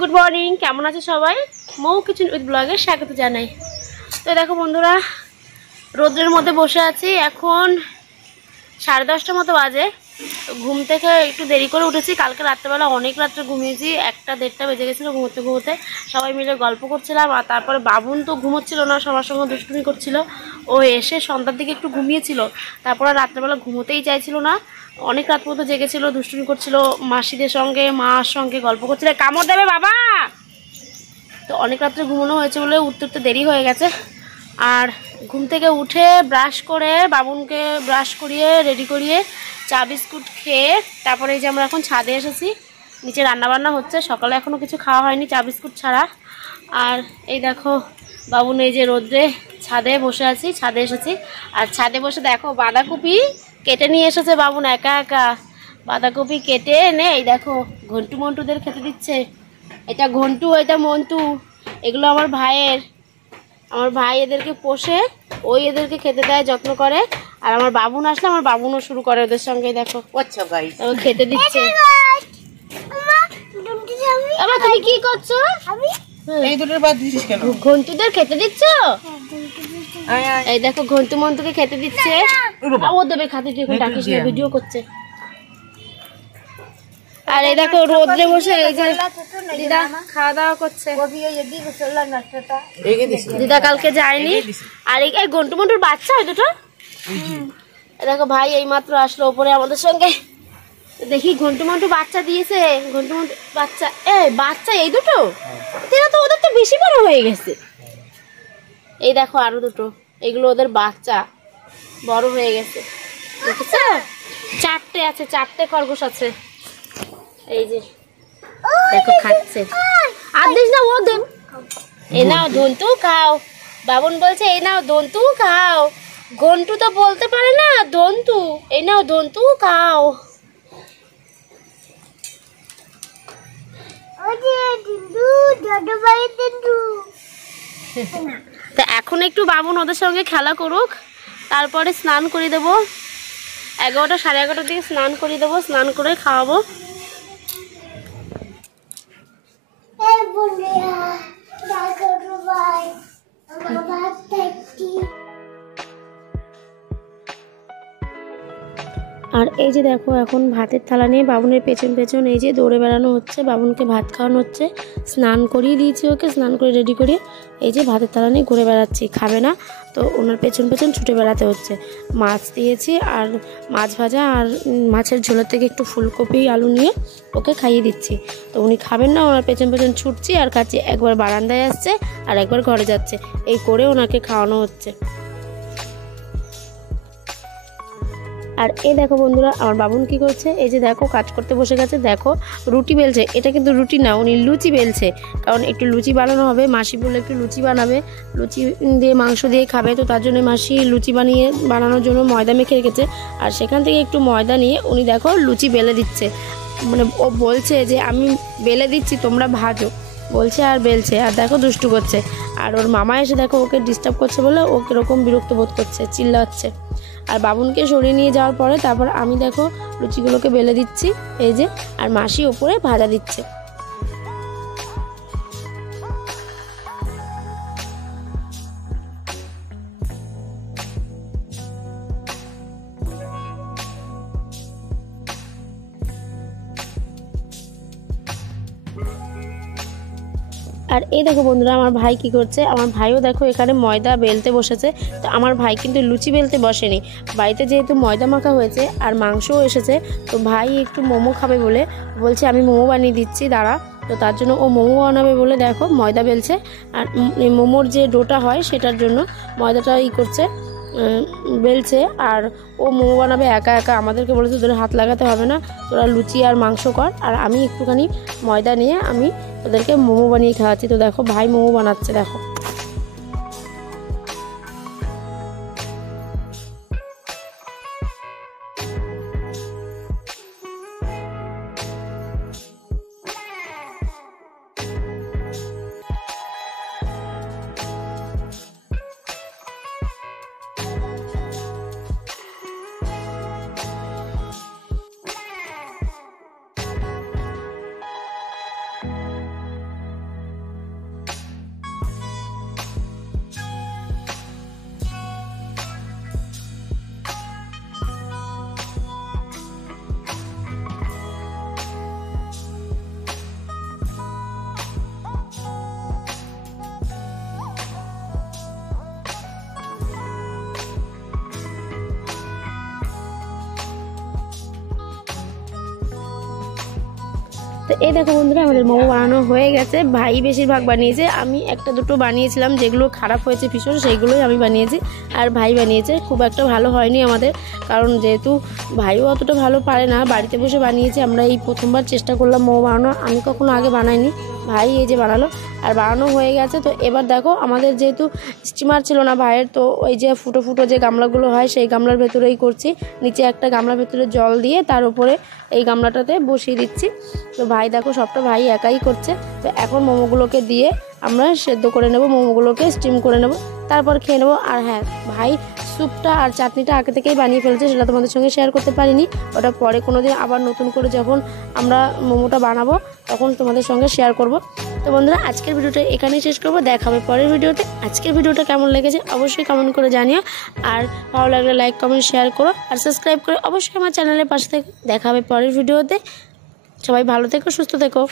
Good morning, কেমন আছে সবাই? মৌ কিচেন উইথ ব্লগে স্বাগত জানাই। তো দেখো বন্ধুরা, রোদ্রের মধ্যে বসে আছি। এখন 10:30টার মতো বাজে। ঘুম থেকে একটু দেরি করে উঠেছি। কালকে রাত্রেবেলা অনেক রাত্রে ঘুমিয়েছি, 1টা-1:30টা বেজে গেছিলো ঘুমোতে ঘুমোতে। সবাই মিলে গল্প করছিলাম, আর তারপরে বাবুন তো ঘুমোচ্ছিল না, সবার সঙ্গে দুষ্টুমি করছিল। ও এসে সন্ধ্যার দিকে একটু ঘুমিয়েছিল, তারপরে রাত্রেবেলা ঘুমোতেই চাইছিল না। অনেক রাত পর্যন্ত জেগেছিল, দুষ্টুমি করছিল মাসিদের সঙ্গে, মার সঙ্গে গল্প করছিল। কামড় দেবে বাবা। তো অনেক রাত্রে ঘুমানো হয়েছে বলে উঠতে উঠতে দেরি হয়ে গেছে। আর ঘুম থেকে উঠে ব্রাশ করে বাবুনকে ব্রাশ করিয়ে রেডি করিয়ে চা বিস্কুট খেয়ে তারপরে এই যে আমরা এখন ছাদে এসেছি। নিচে রান্নাবান্না হচ্ছে, সকালে এখনও কিছু খাওয়া হয়নি চা বিস্কুট ছাড়া। আর এই দেখো বাবুন এই যে রোদ্রে ছাদে বসে আছি, ছাদে এসেছি। আর ছাদে বসে দেখো বাঁধাকপি কেটে নিয়ে এসেছে বাবুন একা একা। বাঁধাকপি কেটে এনে এই দেখো ঘন্টু মন্টুদের খেতে দিচ্ছে। এটা ঘন্টু, এটা মন্টু, এগুলো আমার ভাইয়ের। আমার ভাই এদেরকে পোষে, ওই এদেরকে খেতে দেয়, যত্ন করে। আর আমার বাবুন আসলে আমার বাবুনও শুরু করে ওদের সঙ্গে। দেখো খেতে দিচ্ছে। আবার তুমি কি করছো? ঘন্টুদের খেতে দিচ্ছ? এই দেখো ঘন্টু মন্টুকে খেতে দিচ্ছে। ও দেবে খাতে, তুই এখন ডাকিস না, ভিডিও করছে। আর এই দেখো রোদ্রে বসে এই যে দিদা খাওয়া দাওয়া করছে। দিদা কালকে যায়নি। আর এই ঘন্টু মন্টুর বাচ্চা হয় দুটো। দেখো ভাই এই মাত্র আসলো ওপরে আমাদের সঙ্গে। দেখি ঘন্টু মন্টু বাচ্চা দিয়েছে। ঘন্টু মন্টু বাচ্চা, বাচ্চা এই দুটো। এরা তো ওদের তো বেশি বড় হয়ে গেছে। এই দেখো আরো দুটো, এগুলো ওদের বাচ্চা, বড় হয়ে গেছে। দেখেছ? 4টে আছে, 4টে খরগোশ আছে। এই যে দেখো খাচ্ছে। আর দিস না, ও দেব। এই নাও দন্তু খাও। বাবুন বলছে এই নাও দন্তু খাও। ঘন্টু তো বলতে পারে না দন্তু। এই নাও দন্তু খাও। তা এখন একটু বাবুন ওদের সঙ্গে খেলা করুক, তারপরে স্নান করে দেবো। 11টা 11:30টার দিকে স্নান করে দেবো, স্নান করে খাওয়াবো। আর এই যে দেখো এখন ভাতের থালা নিয়ে বাবুনের পেছন পেছন এই যে দৌড়ে বেড়ানো হচ্ছে। বাবুনকে ভাত খাওয়ানো হচ্ছে, স্নান করিয়ে দিয়েছি ওকে, স্নান করে রেডি করিয়ে এই যে ভাতের থালা নিয়ে ঘুরে বেড়াচ্ছি। খাবে না তো ওনার পেছন পেছন ছুটে বেড়াতে হচ্ছে। মাছ দিয়েছি আর মাছ ভাজা আর মাছের ঝোলের থেকে একটু ফুলকপি আলু নিয়ে ওকে খাইয়ে দিচ্ছি। তো উনি খাবেন না, ওনার পেছন পেছন ছুটছি আর খাচ্ছি। একবার বারান্দায় আসছে আর একবার ঘরে যাচ্ছে, এই করে ওনাকে খাওয়ানো হচ্ছে। আর এই দেখো বন্ধুরা আমার বাবুন কি করছে, এই যে দেখো কাজ করতে বসে গেছে। দেখো রুটি বেলছে, এটা কিন্তু রুটি না, উনি লুচি বেলছে। কারণ একটু লুচি বানানো হবে, মাসি বলে একটু লুচি বানাবে, লুচি দিয়ে মাংস দিয়ে খাবে। তো তার জন্য মাসি লুচি বানানোর জন্য ময়দা মেখে রেখেছে। আর সেখান থেকে একটু ময়দা নিয়ে উনি দেখো লুচি বেলে দিচ্ছে। মানে ও বলছে যে আমি বেলে দিচ্ছি তোমরা ভাজো বলছে, আর বেলছে। আর দেখো দুষ্টু করছে। আর ওর মামা এসে দেখো ওকে ডিস্টার্ব করছে বলে ও কীরকম বিরক্ত বোধ করছে, চিল্লাচ্ছে। আর বাবুনকে সরিয়ে নিয়ে যাওয়ার পরে তারপর আমি দেখো লুচিগুলোকে বেলে দিচ্ছি এই যে, আর মাসি ওপরে ভাজা দিচ্ছে। আর এই দেখো বন্ধুরা আমার ভাই কি করছে। আমার ভাইও দেখো এখানে ময়দা বেলতে বসেছে। তো আমার ভাই কিন্তু লুচি বেলতে বসেনি, বাড়িতে যেহেতু ময়দা মাখা হয়েছে আর মাংসও এসেছে, তো ভাই একটু মোমো খাবে বলে বলছে আমি মোমো বানিয়ে দিচ্ছি দাঁড়া। তো তার জন্য ও মোমো বানাবে বলে দেখো ময়দা বেলছে। আর মোমোর যে ডোটা হয় সেটার জন্য ময়দাটা করছে, বেলছে। আর ও মোমো বানাবে একা একা, আমাদেরকে বলেছে তোদের হাত লাগাতে হবে না, তোরা লুচি আর মাংস কর, আর আমি একটুখানি ময়দা নিয়ে আমি ওদেরকে মোমো বানিয়ে খাওয়াচ্ছি। তো দেখো ভাই মোমো বানাচ্ছে দেখো। তো এই দেখো বন্ধুরা আমাদের মোমো বানানো হয়ে গেছে। ভাই বেশিরভাগ বানিয়েছে, আমি একটা দুটো বানিয়েছিলাম, যেগুলো খারাপ হয়েছে ভীষণ সেইগুলোই আমি বানিয়েছি, আর ভাই বানিয়েছে। খুব একটা ভালো হয়নি আমাদের, কারণ যেহেতু ভাইও অতটা ভালো পারে না। বাড়িতে বসে বানিয়েছি, আমরা এই প্রথমবার চেষ্টা করলাম মোমো বানানো, আমি কখনো আগে বানাইনি, ভাই এই যে বানালো আর বানানো হয়ে গেছে। তো এবার দেখো আমাদের যেহেতু স্টিমার ছিল না ভাইয়ের, তো ওই যে ফুটো ফুটো যে গামলাগুলো হয় সেই গামলার ভেতরেই করছি। নিচে একটা গামলার ভেতরে জল দিয়ে তার উপরে এই গামলাটাতে বসিয়ে দিচ্ছি। তো ভাই দেখো সবটা ভাই একাই করছে। তো এখন মোমোগুলোকে দিয়ে আমরা সেদ্ধ করে নেব, মোমোগুলোকে স্টিম করে নেব, তারপর খেয়ে নেবো। আর হ্যাঁ, ভাই স্যুপটা আর চাটনিটা আগে থেকেই বানিয়ে ফেলছে, সেটা তোমাদের সঙ্গে শেয়ার করতে পারিনি, ওটা পরে কোনো দিন আবার নতুন করে যখন আমরা মোমোটা বানাবো তখন তোমাদের সঙ্গে শেয়ার করব। তো বন্ধুরা আজকের ভিডিওটা এখানেই শেষ করবো, দেখা হবে পরের ভিডিওতে। আজকের ভিডিওটা কেমন লেগেছে অবশ্যই কমেন্ট করে জানিও, আর ভালো লাগলে লাইক কমেন্ট শেয়ার করো, আর সাবস্ক্রাইব করে অবশ্যই আমার চ্যানেলের পাশে থেকে। দেখা হবে পরের ভিডিওতে। সবাই ভালো থেকো, সুস্থ থেকো।